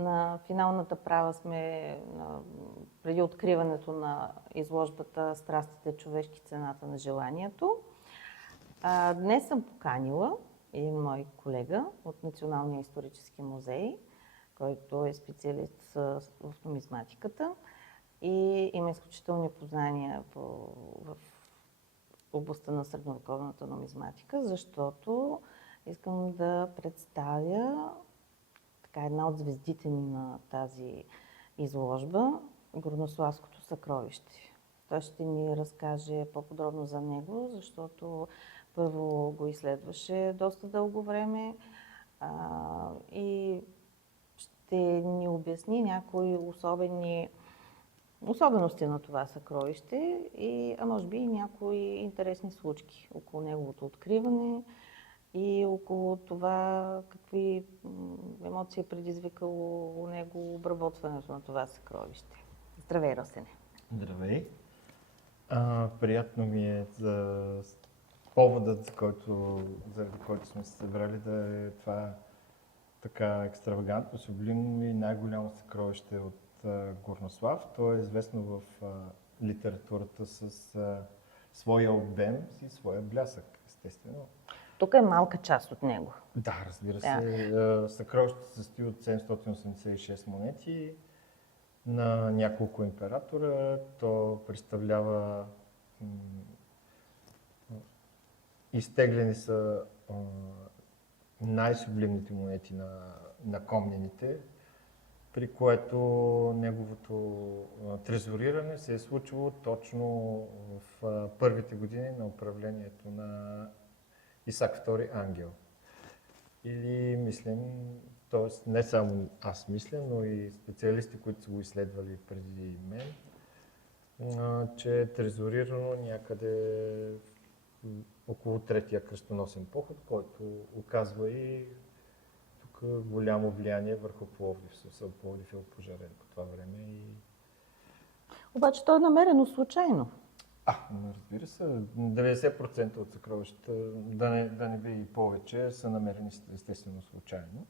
На финалната права сме преди откриването на изложбата "Страстите, човешки, цената на желанието". Днес съм поканила един мой колега от Националния исторически музей, който е специалист в нумизматиката и има изключителни познания в областта на средновековната нумизматика, защото искам да представя една от звездите ни на тази изложба – Горнославското съкровище. Той ще ни разкаже по-подробно за него, защото първо го изследваше доста дълго време и ще ни обясни някои особености на това съкровище, а може би и някои интересни случки около неговото откриване и около това какви емоции е предизвикало у него обработването на това съкровище. Здравей, Росене! Здравей! Приятно ми е за поводът, заради който сме се събрали, да е това така екстравагантно, сублимно и най-голямо съкровище от Горнослав. То е известно в литературата с своя обем и своя блясък, естествено. Тук е малка част от него. Да, разбира се. Съкровището се състои от 786 монети на няколко императора. То представлява изтеглени са най-сублимните монети на комнените, при което неговото трезориране се е случило точно в първите години на управлението на Исак II Ангел. Или мислим, т.е. не само аз мисля, но и специалисти, които са го изследвали преди мен, че е трезорирано някъде около третия кръстоносен поход, който оказва и тук голямо влияние върху Пловдив. Пловдив е опожарен по това време. Обаче то е намерено случайно. Разбира се, 90% от съкровищата, да не би и повече, са намерени естествено случайно.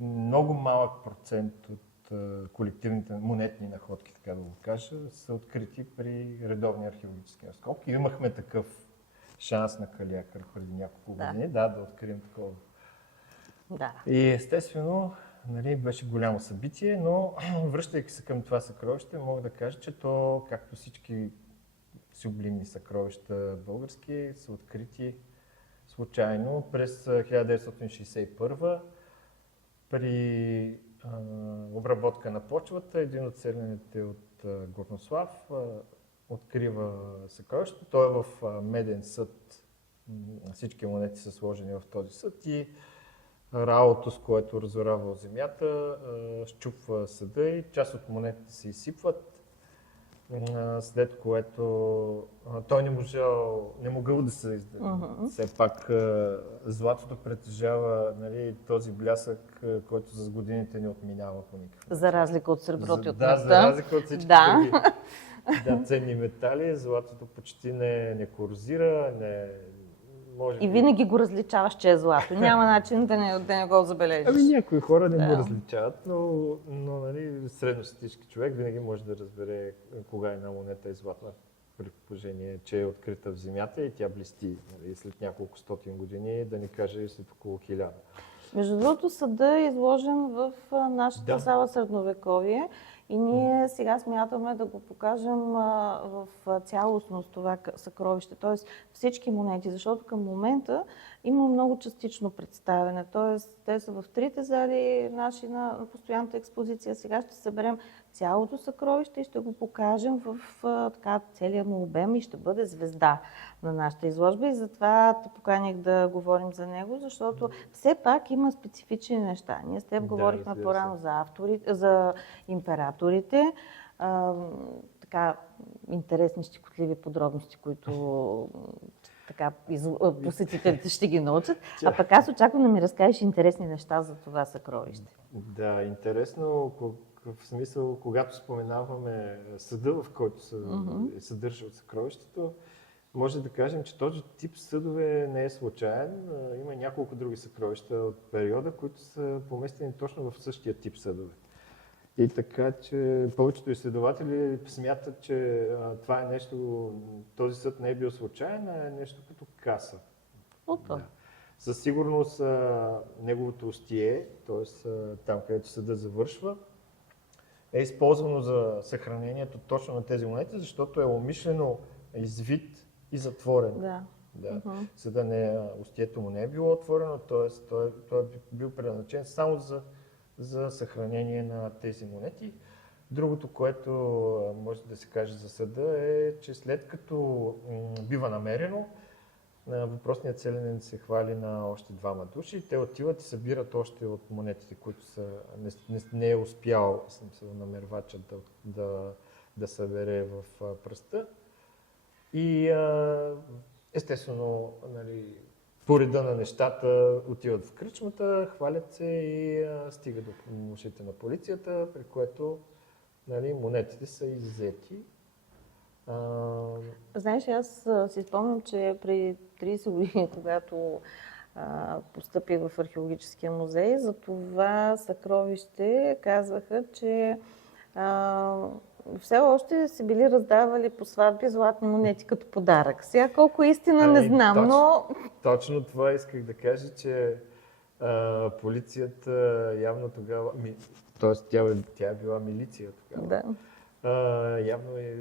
Много малък процент от колективните монетни находки, така да го кажа, са открити при редовни археологически разкопки. Имахме такъв шанс на Калиакър преди няколко години, да открием такова. Да. И естествено, беше голямо събитие, но връщайки се към това съкровище, мога да кажа, че то, както всички сублимни съкровища български, са открити случайно през 1961 при обработка на почвата. Един от селяните от Горнослав открива съкровището. Той е в меден съд. Всички монети са сложени в този съд и раото, с което разоравал земята, счупва съда и част от монетите се изсипват. След което той не могъл да се издаде. Все пак златото притежава този блясък, който с годините не отминава по никакъв начин. За разлика от среброто и от нефта. За разлика от всички други ценни метали, златото почти не корозира, и винаги го различаваш, че е злато. Няма начин да не го забележиш. Някои хора не го различават, но средностатистически човек винаги може да разбере кога една монета е златна, при положение, че е открита в земята и тя блести. След няколко стотин години, да ни каже след около 1000. Между другото, съдът е изложен в нашата зала Средновековие и ние сега смятаме да го покажем в цялостност това съкровище, т.е. всички монети, защото към момента има много частично представяне, т.е. те са в трите зали наши на постоянната експозиция. Сега ще съберем цялото съкровище и ще го покажем в целия му обем и ще бъде звезда на нашата изложба. И затова те поканих да говорим за него, защото все пак има специфични неща. Ние с теб говорихме по-рано за императорите, интересни, щекотливи подробности, които посетителите ще ги научат. А пък аз очаквам да ми разкажеш интересни неща за това съкровище. Да, интересно, в смисъл, когато споменаваме съда, в който се съдържа от съкровището, Може да кажем, че този тип съдове не е случайен. Има няколко други съкровища от периода, които са поместени точно в същия тип съдове. И така, че повечето изследователи смятат, че това е нещо, този съд не е бил случайен, а е нещо като каса. Да. Със сигурност неговото устие, т.е. там, където съдът завършва, е използвано за съхранението точно на тези монети, защото е умишлено извит и затворен. Да. Съда устието му не е било отворено, т.е. той е бил предназначен само за съхранение на тези монети. Другото, което може да се каже за съда е, че след като бива намерено, въпросният селянин се хвали на още двама души. Те отиват и събират още от монетите, които не е успял намервачът да събере в пръста. И естествено, нали, по реда на нещата отиват в кръчмата, хвалят се и стига до ушите на полицията, при което, нали, монетите са иззети. Знаеш, аз си спомням, че преди 30 години, когато постъпих в археологическия музей, за това съкровище казваха, че все още са били раздавали по сватби златни монети като подарък. Сега колко истина не знам, но... Точно това исках да кажа, че полицията явно тогава... Тоест тя е била милиция тогава. Да. Явно е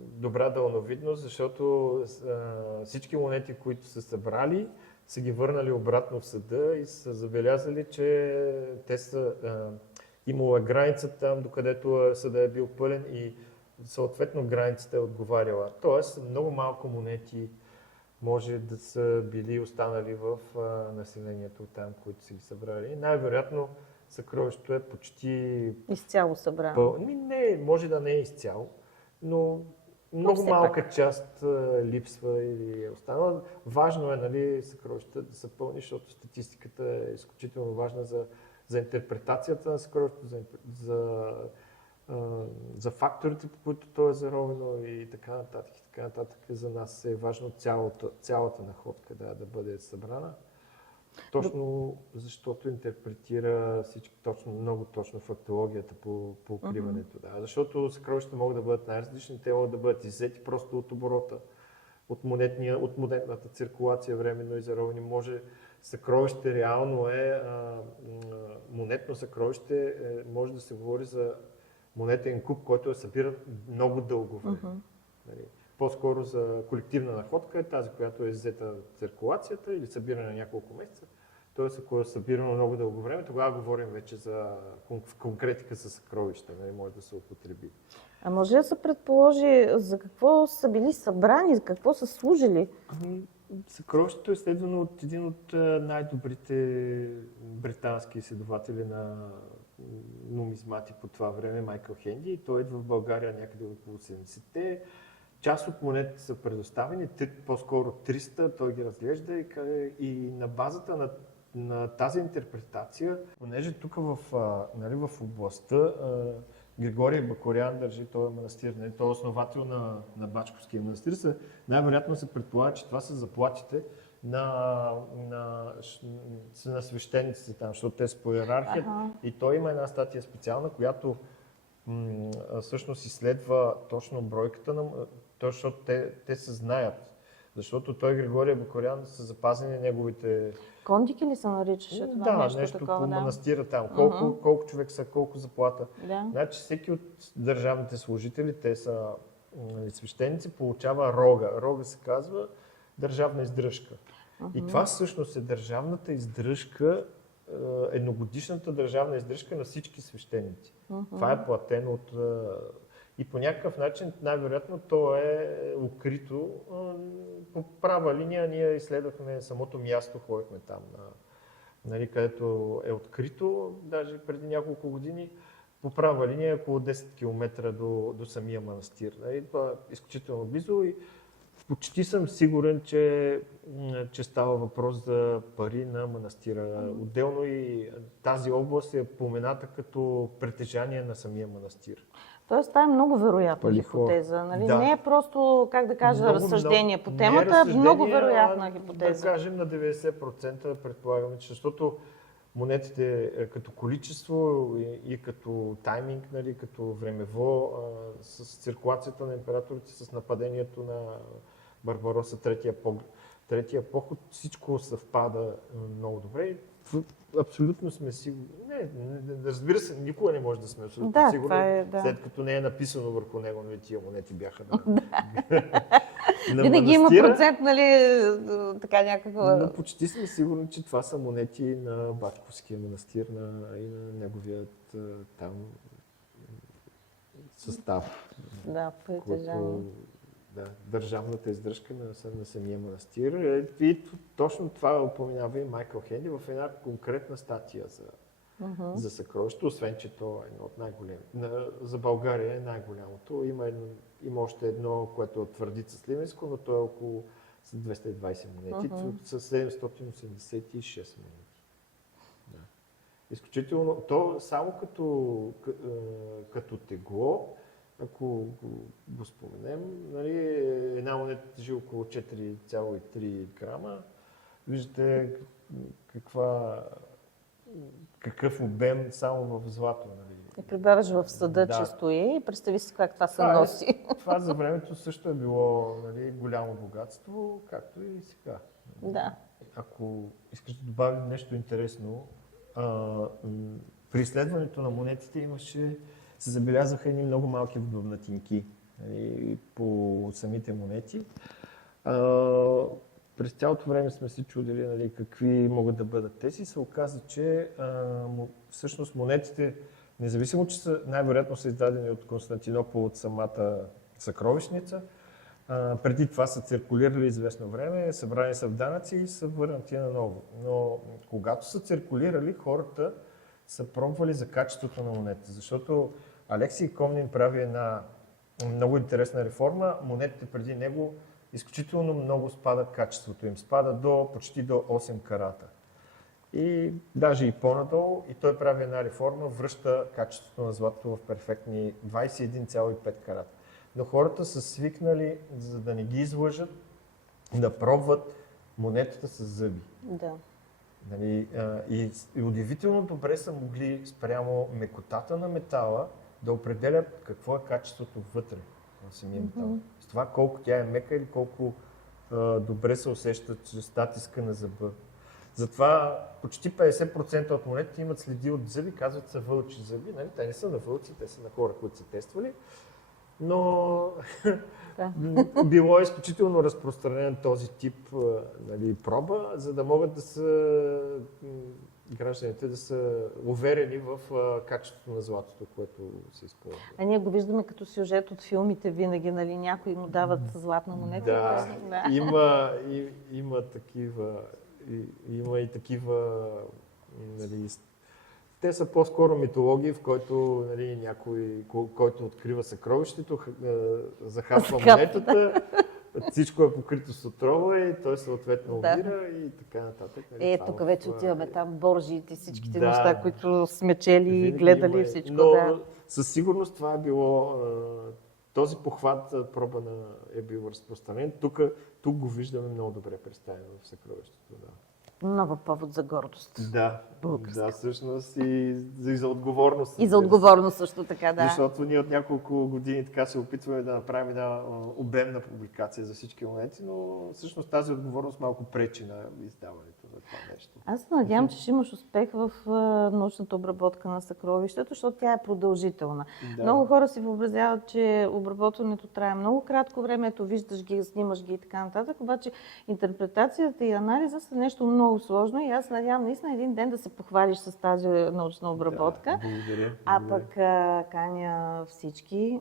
добра далновидност, защото всички монети, които са събрали, са ги върнали обратно в съда и са забелязали, че те са... Имала граница там, докъдето съда е бил пълен и съответно границата е отговаряла. Тоест много малко монети може да са били останали в населението там, които са ги събрали. Най-вероятно съкровището е почти... Изцяло събрано. Не, може да не е изцяло, но много малка част липсва или е останала. Важно е, нали, съкровищата да са пълни, защото статистиката е изключително важна за интерпретацията на съкровището, за факторите, по които то е заровено и така нататък. И така нататък. За нас е важно цялата находка да бъде събрана. Точно защото интерпретира всички много точно фактологията по укриването. Да. Защото съкровищата могат да бъдат най-различни, те могат да бъдат иззети просто от оборота, от монетната циркулация временно и заровени. Може съкровище реално монетно съкровище, може да се говори за монетен куп, който е събиран много дълго време. По-скоро за колективна находка е тази, която е иззета от циркулацията или събирана на няколко месеца. Тоест, ако е събирано много дълго време, тогава говорим вече за конкретика със съкровища, може да се употреби. А може да се предположи за какво са били събрани, за какво са служили? Съкровището е следвано от един от най-добрите британски изследователи на нумизмати по това време, Майкъл Хенди. Той идва в България някъде около 70-те. Част от монетите са предоставени, по-скоро 300, той ги разглежда и на базата на тази интерпретация, понеже тук в областта Григорий Бакорян държи този манастир, той е основател на Бачковския манастир, най-вероятно се предполага, че това са заплатите на свещениците там, защото те са по иерархия. И той има една статия специална, която всъщност изследва точно бройката на... Защото те се знаят. Защото той, Григорий Бакорян, са запазени неговите... Кондики ли се наричаше това? Да, нещо такова, по манастира там. Колко човек са, колко заплата. Да. Значи всеки от държавните служители, те са свещеници, получава рога. Рога се казва държавна издръжка. И това всъщност е държавната издръжка, едногодишната държавна издръжка на всички свещеници. Това е платено от... И по някакъв начин, най-вероятно, то е укрито. По права линия ние изследвахме самото място, ходихме там, където е открито, даже преди няколко години. По права линия около 10 км до самия манастир. Това е изключително близо и почти съм сигурен, че става въпрос за пари на манастира. Отделно и тази област е помената като притежание на самия манастир. Тоест, това е много вероятна Палихлор. хипотеза. Нали? Да. Не е просто, как да кажа, Много, разсъждение по не е темата, разсъждение, много вероятна Да хипотеза. кажем на 90% предполагаме, че защото монетите като количество и като тайминг, нали, като времево, с циркулацията на императорите, с нападението на Барбароса, третия поход, всичко съвпада много добре. И абсолютно сме сигурни. Разбира се, никога не може да сме абсолютно сигурни, след като не е написано върху него, нали, тия монети бяха на винаги има манастира. процент, нали, така някаква... Но почти сме сигурни, че това са монети на Батковския манастир и на неговият там състав. Да, притежание. Да, държавната издръжка на самия манастир. И точно това упоменава и Майкъл Хенди в една конкретна статия за съкровището, освен че то е едно от най-големите. За България е най-голямото. Има още едно, което е от Твърдица Сливенско, но то е около 220 монети, с 786 монети. Да. Изключително, то само като тегло, ако го споменем, нали, една монета тежи около 4,3 грама. Виждате какъв обем само в злато. Нали. И прибавяш в съда, че стои и представи си как това се носи. Това за времето също е било, нали, голямо богатство, както и сега. Да. Ако искаш да добавим нещо интересно, при изследването на монетите се забелязаха едни много малки вдъвнатинки, нали, по самите монети. През цялото време сме се чудили, нали, какви могат да бъдат тези. Се оказа, че всъщност монетите, независимо, че най-вероятно са издадени от Константинопол, от самата съкровищница, преди това са циркулирали известно време, събрани са в данъци и са върнати наново. Но когато са циркулирали, хората са пробвали за качеството на монетите, защото Алексий Комнин прави една много интересна реформа. Монетите преди него изключително много спада качеството им. Спада почти до 8 карата. И даже и по-надолу. И той прави една реформа, връща качеството на златото в перфектни 21,5 карата. Но хората са свикнали, за да не ги излъжат, да пробват монетата с зъби. Да. Нали, и удивително добре са могли спрямо мекотата на метала да определят какво е качеството вътре в самия метал. С това колко тя е мека или колко добре се усеща чрез натиска на зъба. Затова почти 50% от монетите имат следи от зъби, казват са вълчи зъби. Нали? Те не са на вълци, те са на хора, които са тествали. Но било е изключително разпространен този тип, нали, проба, за да могат гражданите да са уверени в качеството на златото, което се използва. А ние го виждаме като сюжет от филмите винаги, нали, някои му дават златна монета. Да. Има такива, има и такива, нали, те са по-скоро митологии, в който, нали, някой, който открива съкровището, захапва монетата, всичко е покрито с отрова и той съответно умира и така нататък. Нали, тук вече отиваме там боржиите, всичките неща, които сме чели и гледали и всичко. Но със сигурност това е било, този похват проба е бил разпространен. Тук го виждаме много добре представено в съкровището. Да. Нова повод за гордост. Да, всъщност и за отговорност. И за отговорност също така, да. Защото ние от няколко години така се опитваме да направим една обемна публикация за всички монети, но всъщност тази отговорност малко пречи на издаването на това нещо. Аз се надявам, че ще имаш успех в научната обработка на съкровището, защото тя е продължителна. Да. Много хора си въобразяват, че обработването трае много кратко време, ето виждаш ги, снимаш ги и така нататък, обаче интерпретацията и анализа са нещо много сложно и аз надявам наистина един ден да се похвалиш с тази научна обработка. Да, благодаря. А пък каня всички.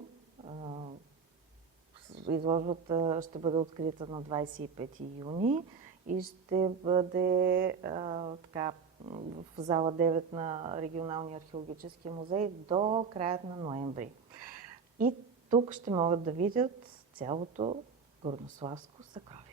Изложбата ще бъде открита на 25 юни и ще бъде в зала 9 на Регионалния археологически музей до края на ноември. И тук ще могат да видят цялото горнославско съкровище.